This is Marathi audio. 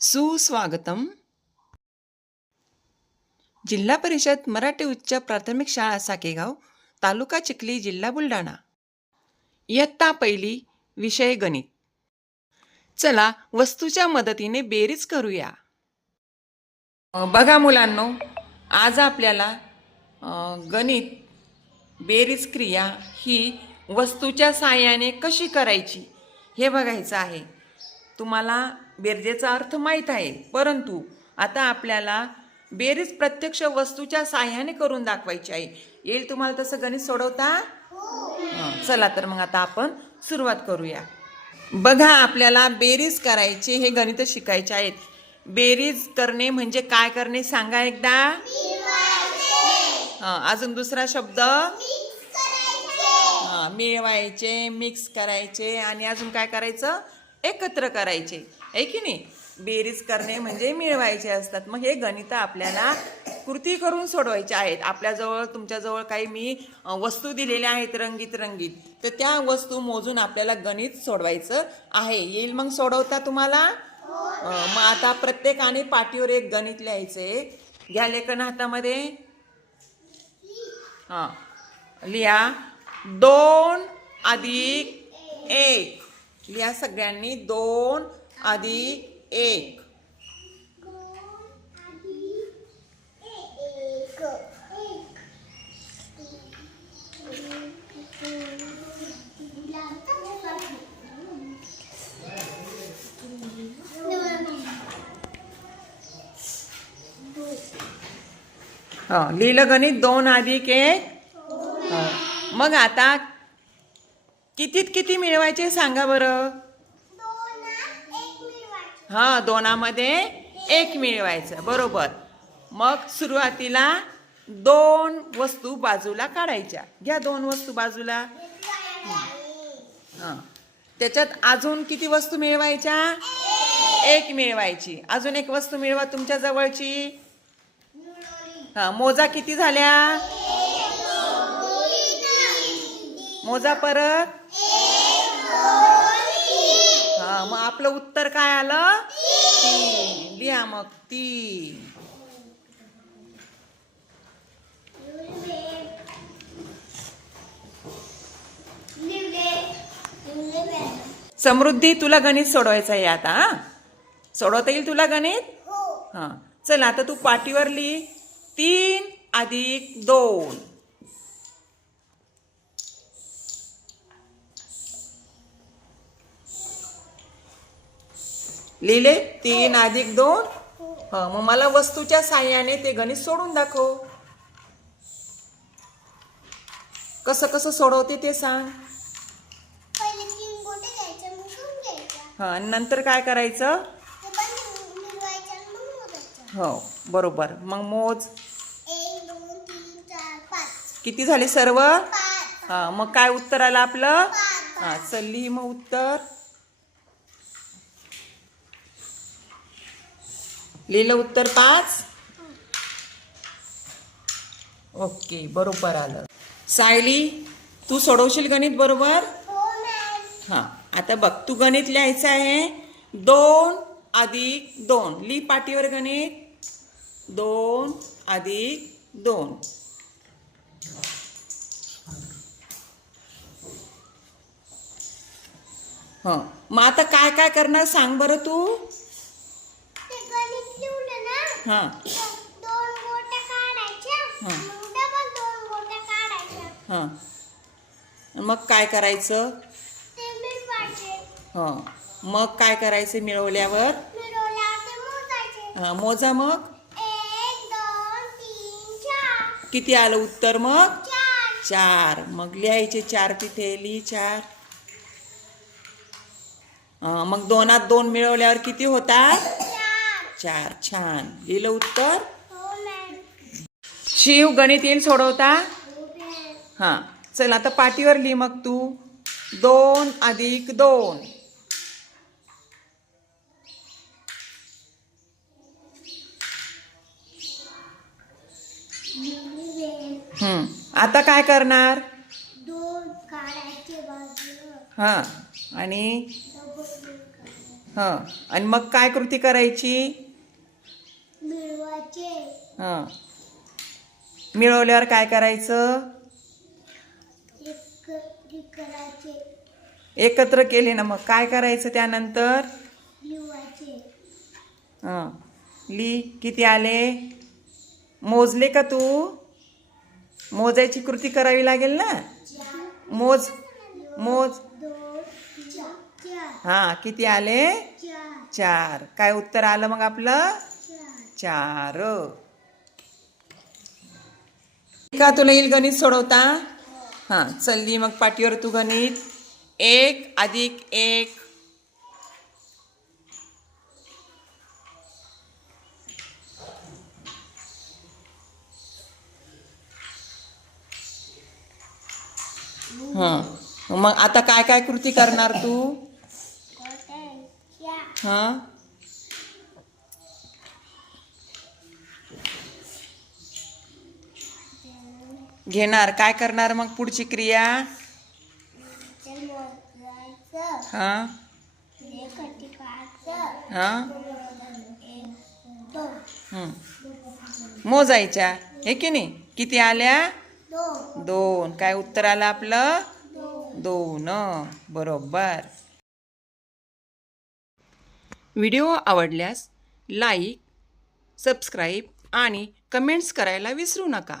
सुस्वागतम. जिल्हा परिषद मराठी उच्च प्राथमिक शाळा साकेगाव तालुका चिखली जिल्हा बुलढाणा. इयत्ता पहिली विषय गणित. चला वस्तूच्या मदतीने बेरीज करूया. बघा मुलांनो आज आपल्याला गणित बेरीज क्रिया ही वस्तूच्या साहाय्याने कशी करायची हे बघायचं आहे. तुम्हाला बेरजेचा अर्थ माहीत आहे. परंतु आता आपल्याला बेरीज प्रत्यक्ष वस्तूच्या साह्याने करून दाखवायची आहे. येईल तुम्हाला तसं गणित सोडवता? हं, चला तर मग आता आपण सुरुवात करूया. बघा आपल्याला बेरीज करायचे हे गणित शिकायचे आहेत. बेरीज करणे म्हणजे काय करणे सांगा एकदा. हं, अजून दुसरा शब्द. हा मिळवायचे मिक्स करायचे आणि अजून काय करायचं? एकत्र करायचे. आहे की नाही? बेरीज करणे म्हणजे मिळवायचे असतात. मग हे गणित आपल्याला कृती करून सोडवायचे आहेत. आपल्याजवळ तुमच्याजवळ काही मी वस्तू दिलेल्या आहेत रंगीत रंगीत. तर त्या वस्तू मोजून आपल्याला गणित सोडवायचं आहे. येईल मग सोडवता तुम्हाला? मग आता प्रत्येकाने पाठीवर एक गणित लिहायचे. घ्या लेखन हातामध्ये. हां. लिहा. दोन अधिक एक. लिहा सगळ्यांनी. दोन अधिक एक. लिहिलं गणित दोन अधिक एक मग आता कितीत किती मिळवायचे सांगा बरं. हा दोनामध्ये एक मिळवायचं बरोबर. मग सुरुवातीला दोन वस्तू बाजूला काढायच्या. घ्या दोन वस्तू बाजूला. हां. त्याच्यात अजून किती वस्तू मिळवायच्या? एक मिळवायची. अजून एक वस्तू मिळवा तुमच्या जवळची. हा मोजा किती झाल्या? मोजा परत. हा मग आपलं उत्तर काय आलं? लिहा मग तीन समृद्धी तुला गणित सोडवायचं आहे आता हा? सोडवता येईल तुला गणित? हा. चल आता तू पाटीवर लिही. तीन अधिक दोन. लिहिले तीन अधिक दोन. हा मग मला वस्तूच्या साह्याने ते गणित सोडून दाखव. कसं कसं सोडवते ते सांग. हा नंतर काय करायचं? हो बरोबर. मग मोज. किती झाले सर्व? हा मग काय उत्तर आलं आपलं? हा चल लिही मग उत्तर. लिहिलं उत्तर पाच. ओके बरोबर आलं. सायली तू सोडवशील गणित बरोबर? हां आता बघ तू गणित लिहायचं आहे. दोन अधिक दोन. ली पाटीवर गणित. दोन अधिक दोन. हं मग आता काय काय करणार सांग बरं तू. हां. तर दोन गोट्या काढायच्या. हा. मग डबल दोन गोट्या काढायच्या. हां. मग काय करायचं? ते मिळवायचे. हं. मग काय करायचं मिळवल्यावर? मिळवल्यावर ते मोजायचे. हं, मोजा मग. एक दोन तीन चार. किती आलं उत्तर मग? चार. चार. मग लिहायचे चार तिथे लिही चार मग दोनात दोन मिळवल्यावर किती होतात? चार छान. लिहिलं उत्तर? हो शिव गणित येईल सोडवता? हो हां. चल आता पाटीवर लिही मग तू. दोन अधिक दोन. आता काय करणार? हां. आणि. हां. आणि मग काय कृती करायची? हां. मिळवल्यावर काय करायचं? एकत्र केले ना मग. काय करायचं त्यानंतर? हां. ली किती आले? मोजले का तू? मोजायची कृती करावी लागेल ना? मोज मोज. हा हां किती आले? चार. काय उत्तर आलं मग आपलं? चार का तुला येईल गणित सोडवता? हां चलली मग पाठीवर तू गणित. एक अधिक एक. हां मग आता काय काय कृती करणार तू? हां? घेणार. काय करणार मग पुढची क्रिया? हां? हां? मोजायच्या. हे की नाही? किती आल्या? दोन. काय उत्तर आलं आपलं? दोन. बरोबर. व्हिडिओ आवडल्यास लाईक सबस्क्राईब आणि कमेंट्स करायला विसरू नका.